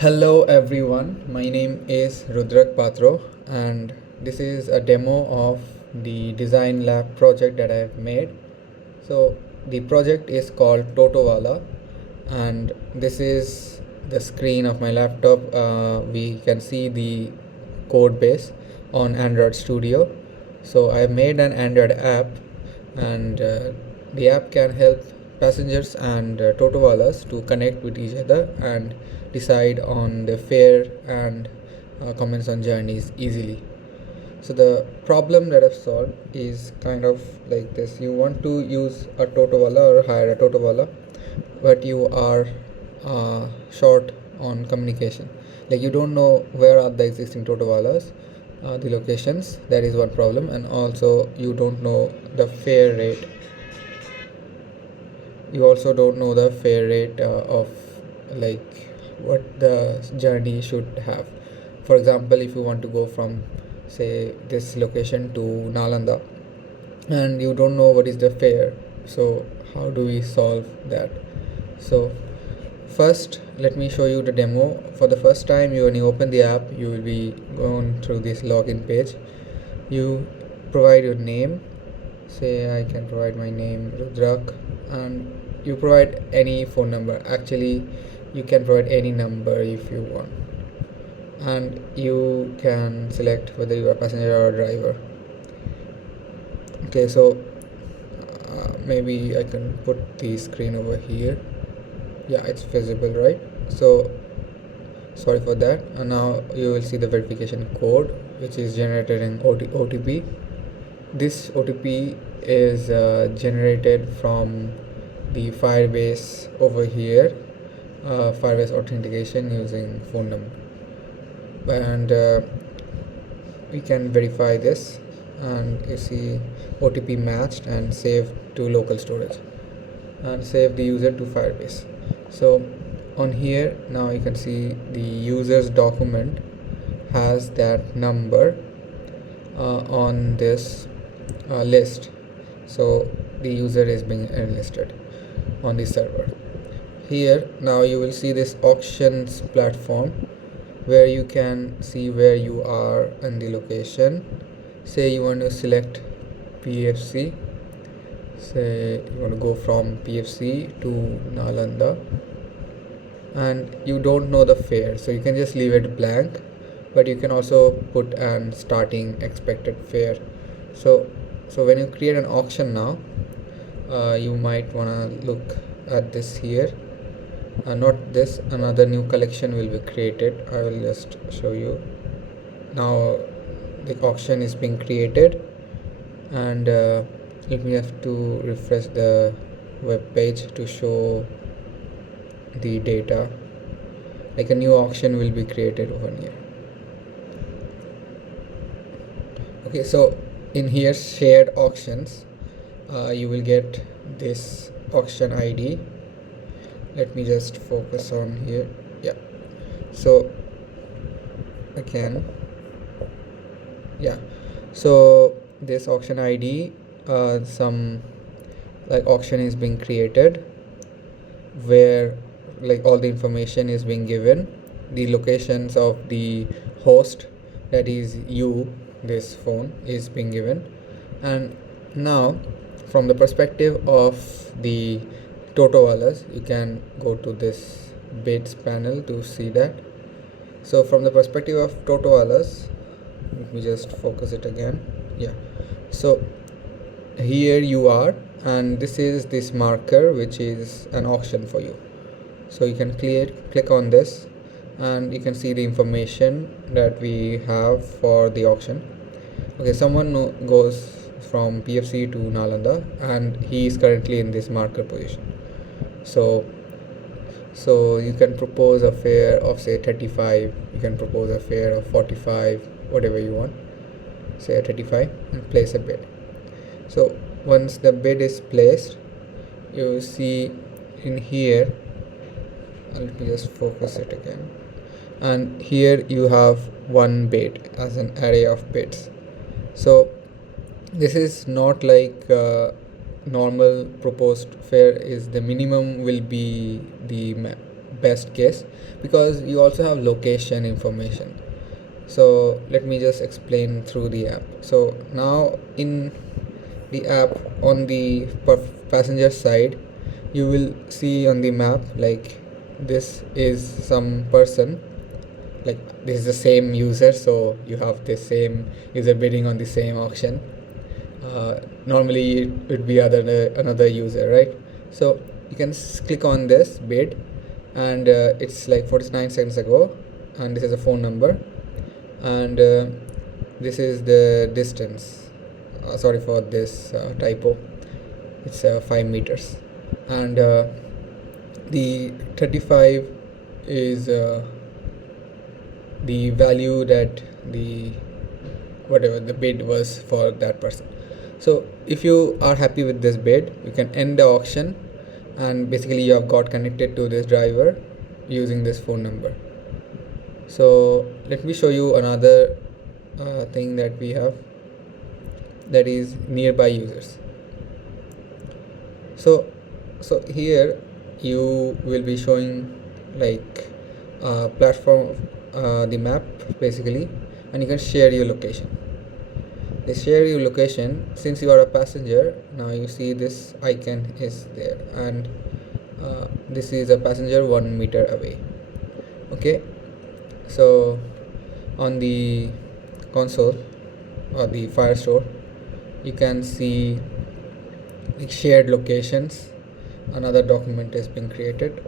Hello everyone, my name is Rudrak Patro and this is a demo of the design lab project that I have made. So the project is called Totowala and this is the screen of my laptop. We can see the code base on Android Studio. So I have made an Android app and the app can help passengers and Totowalas to connect with each other and decide on the fare and comments on journeys easily. So the problem that I've solved is kind of like this. You want to use a Totowala or hire a Totowala, but you are short on communication. Like you don't know where are the existing Totowalas, the locations. That is one problem, and also you don't know the fare rate. You also don't know the fare rate of like what the journey should have. For example, if you want to go from say this location to Nalanda and you don't know what is the fare, so how do we solve that? So first let me show you the demo. For the first time, when you open the app, you will be going through this login page. You provide your name, say I can provide my name Rudrak, and you provide any phone number. Actually you can provide any number if you want, and you can select whether you are a passenger or a driver. Okay, so maybe I can put the screen over here. Yeah, it's visible, right? So sorry for that. And now you will see the verification code which is generated in OTP. This OTP is generated from the Firebase over here, Firebase authentication using phone number, and we can verify this, and you see OTP matched and save to local storage and save the user to Firebase. So on here now you can see the user's document has that number on this list. So the user is being enlisted on the server. Here now you will see this auctions platform where you can see where you are in the location. Say you want to select PFC, say you want to go from PFC to Nalanda, and you don't know the fare, so you can just leave it blank, but you can also put an starting expected fare. So when you create an auction now, you might want to look at this here. Not this, another new collection will be created. I will just show you. Now the auction is being created, and let me have to refresh the web page to show the data. Like a new auction will be created over here. Okay, so in here shared auctions, you will get this auction ID. Let me just focus on here. Yeah, so again, yeah, so this auction ID, some like auction is being created where like all the information is being given, the locations of the host, that is you, this phone is being given. And now from the perspective of the Totowalas, you can go to this bids panel to see that. So from the perspective of Totowalas, let me just focus it again. Yeah, so here you are, and this is this marker which is an auction for you. So you can click on this and you can see the information that we have for the auction. Okay, someone goes from PFC to Nalanda and he is currently in this marker position. So you can propose a fare of say 35, you can propose a fare of 45, whatever you want, say 35, and place a bid. So once the bid is placed, you see in here, let me just focus it again, and here you have one bid as an array of bids. So this is not like normal proposed fare is the minimum will be the best case, because you also have location information. So let me just explain through the app. So now in the app, on the passenger side, you will see on the map like this is some person, like this is the same user, so you have the same user bidding on the same auction. Normally it would be another user, right? So you can click on this bid, and it's like 49 seconds ago, and this is a phone number, and this is the distance. Sorry for this typo, it's 5 meters, and the 35 is the value that the whatever the bid was for that person. So if you are happy with this bid, you can end the auction, and basically you have got connected to this driver using this phone number. So let me show you another thing that we have, that is nearby users. So here you will be showing like platform, the map basically, and you can share your location. They share your location. Since you are a passenger, now you see this icon is there, and this is a passenger 1 meter away. Okay, so on the console or the Firestore, you can see like shared locations. Another document is being created.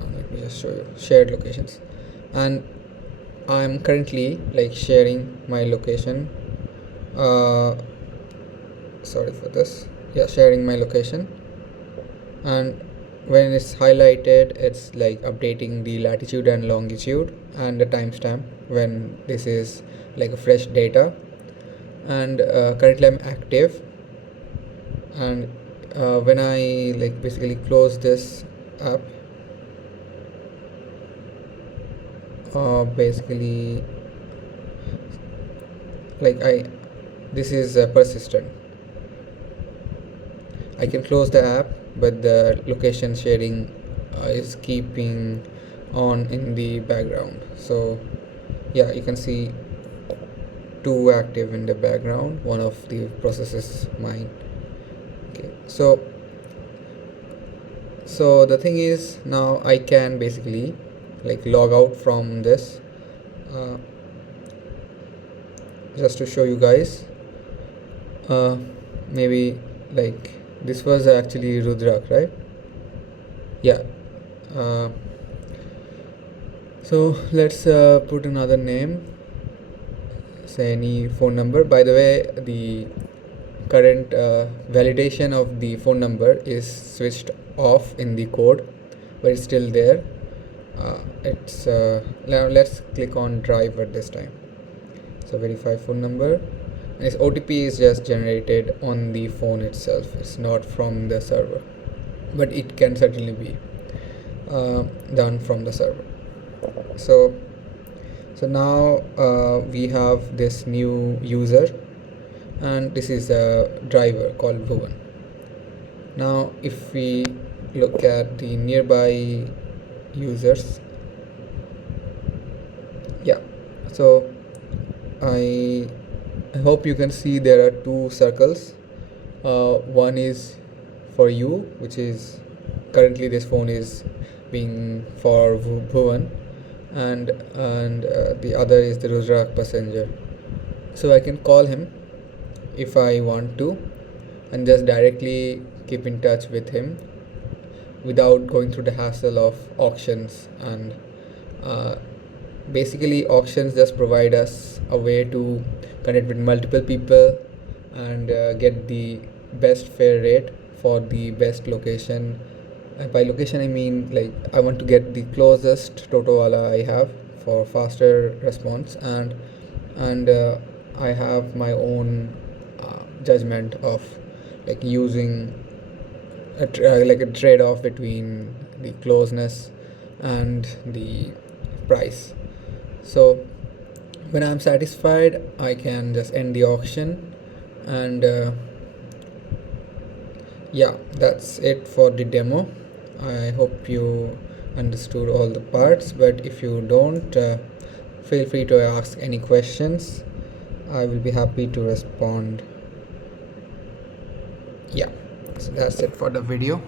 Let me just show you shared locations, and I'm currently like sharing my location. Sorry for this. Yeah, sharing my location, and when it's highlighted, it's like updating the latitude and longitude and the timestamp when this is like a fresh data. And currently I'm active, and when I like basically close this app, basically like this is persistent. I can close the app, but the location sharing is keeping on in the background. So yeah, you can see two active in the background. One of the processes mine. Okay, so the thing is, now I can basically like log out from this, just to show you guys. Maybe like this was actually Rudrak, right? Yeah. So let's put another name, say any phone number. By the way, the current validation of the phone number is switched off in the code, but it's still there. It's now let's click on driver this time. So verify phone number, and its OTP is just generated on the phone itself. It's not from the server, but it can certainly be done from the server. So now we have this new user, and this is a driver called Bhuvan. Now if we look at the nearby users, yeah, so I hope you can see there are two circles. One is for you, which is currently this phone is being for Bhuvan, and the other is the Rudrak passenger. So I can call him if I want to, and just directly keep in touch with him without going through the hassle of auctions. And basically auctions just provide us a way to connect with multiple people and get the best fair rate for the best location. By location I mean like I want to get the closest Totowala I have for faster response, and I have my own judgment of like using like a trade-off between the closeness and the price. So when I'm satisfied, I can just end the auction, and yeah, that's it for the demo. I hope you understood all the parts, but if you don't, feel free to ask any questions. I will be happy to respond. Yeah, so that's it for the video.